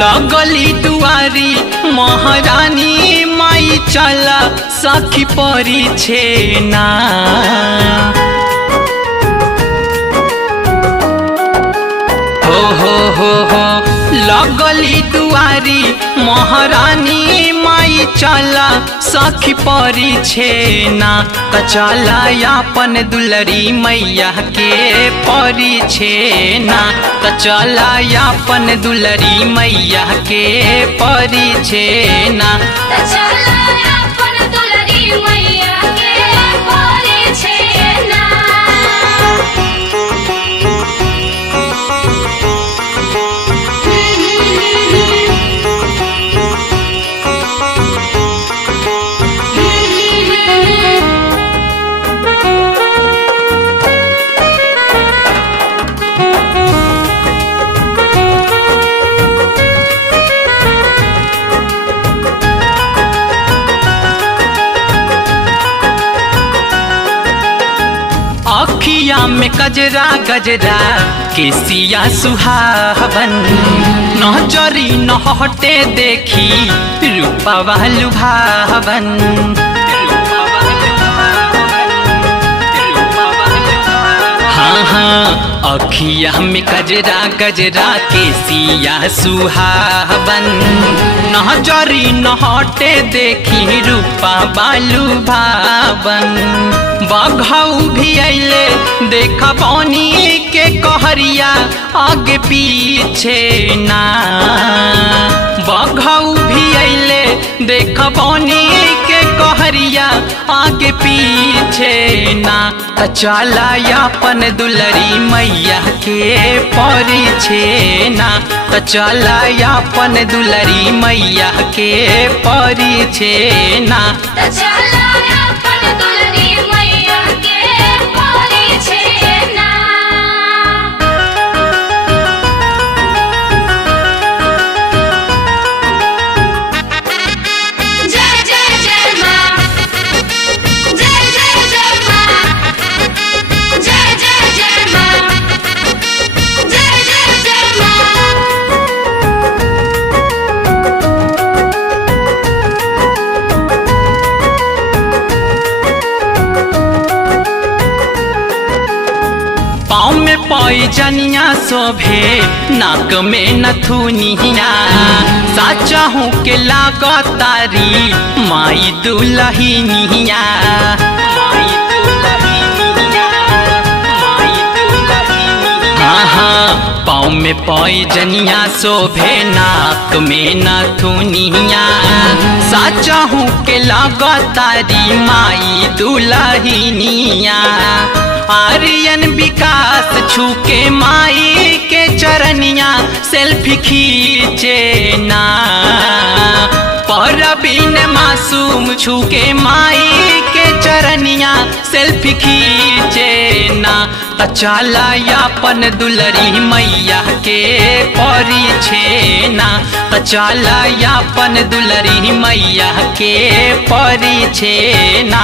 लगली दुआरी महारानी माई चला सखी परी छेना। हो लगली दुआरी महारानी माई चला सखी परी छेना। त चला अपन दुलरी मैया के परी छेना। त चला अपन दुलरी मैया के परी छेना। अखिया में गजरा गजरा केसिया सुहावन। नजरी न हटे देखी रूपवा लुभावन। हाँ अखिया में गजरा गजरा केसिया सुहावन। नजरी न हटे देखी रूपवा लुभावन। बघऊ भी अइले देखा पानी के कहरिया आगे पीछे ना। बघऊ भी अइले देखा पानी के कहरिया आगे पीछे ना। त चला अपन दुलरी मैया के परी छेना। त चला अपन दुलरी मैया के परी छेना। पाँव में पैजनिया शोभे नाक में नथुनिया। साचा हूँ के लागतारी माई दुलहिनिया। हाँ पाँव में पैजनिया शोभे नाक में नथुनिया। साचा हूँ के लागतारी माई दुलहिनिया। आर्यन विकास छूके माई के चरनिया सेल्फी खींचे ना। परवीन मासूम छूके माई के चरनिया सेल्फी खींचे ना। त चला अपन दुलरी मैया के परी छेना। त चला अपन दुलरी मैया के परी छेना।